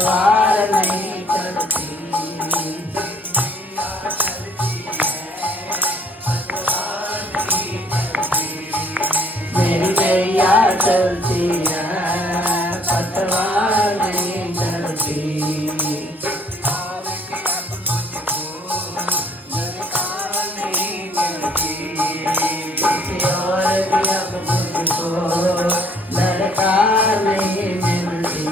पतवार नहीं चलती। मेरी नैया चलती है, पतवार नहीं चलती। दरकार नहीं मिलती।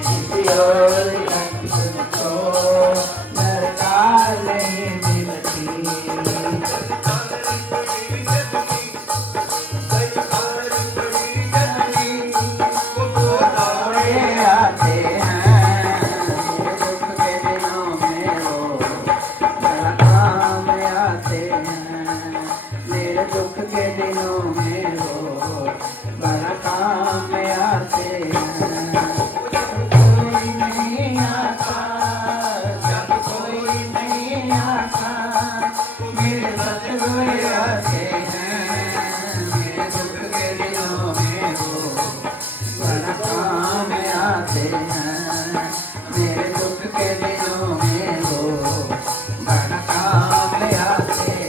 किसी और को दरकार नहीं मिलती। आते हैं दुख के दिनों में वो बड़ा काम आते हैं। मेरे दुख के दिनों में वो बड़ा काम आते हैं। कोई नहीं आता जब कोई नहीं आता, मेरे सतगुरु आते हैं। मेरे दुख के दिनों में वो बड़ा काम आते हैं। मेरे दुख के दिनों में वो बड़ा काम आते हैं।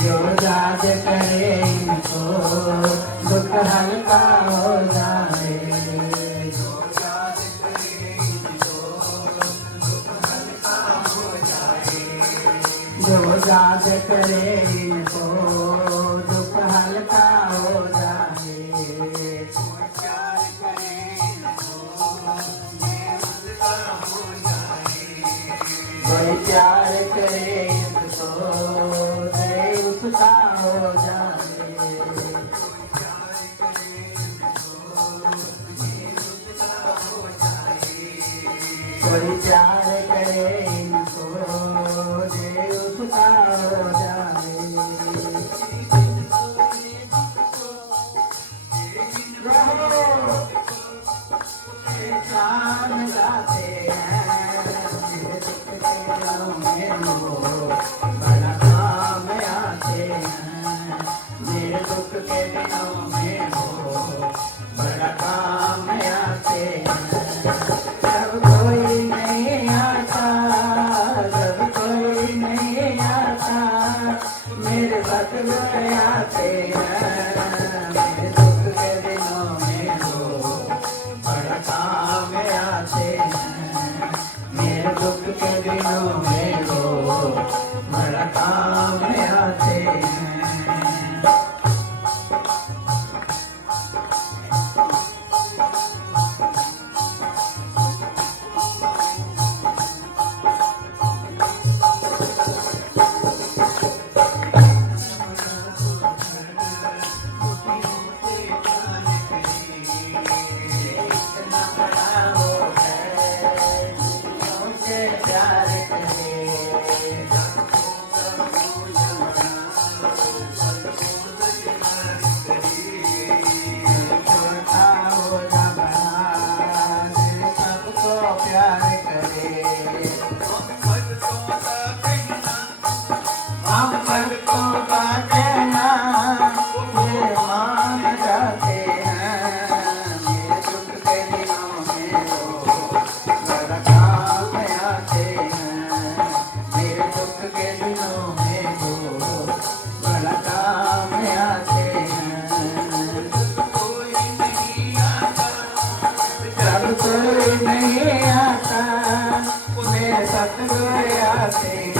जो याद करे इनको दुख हल्का हो जाए। जो याद करे इनको दुख हल्का हो जाए। जो याद करे इनको दुख हल्का हो जाए। प्यार करे इनको हल्का हो जाए। कोई प्यार करे इनको उसका हो जाए। कोई प्यार करे इनको दे उसका हो जाए। शाम गाते हैं मेरे दुख के दिनों में वो बड़ा काम आते हैं। मेरे दुख के दिनों में वो बड़ा काम आते हैं। जब कोई नहीं आता, जब कोई नहीं आता, मेरे सतगुरु आते हैं। मेरे दुख के दिनों में वो बड़ा काम आते हैं। मेरे दुख के दिनों में वो बड़ा काम आते हैं। प्यार करे हम सबको का कहना ये मान जाते हैं। मेरे दुख के दिनों में वो बड़ा काम आते हैं। मेरे दुख के दिनों में वो बड़ा काम आते हैं। कोई नहीं आता जब कोई नहीं आता, मेरे सतगुरु आते हैं।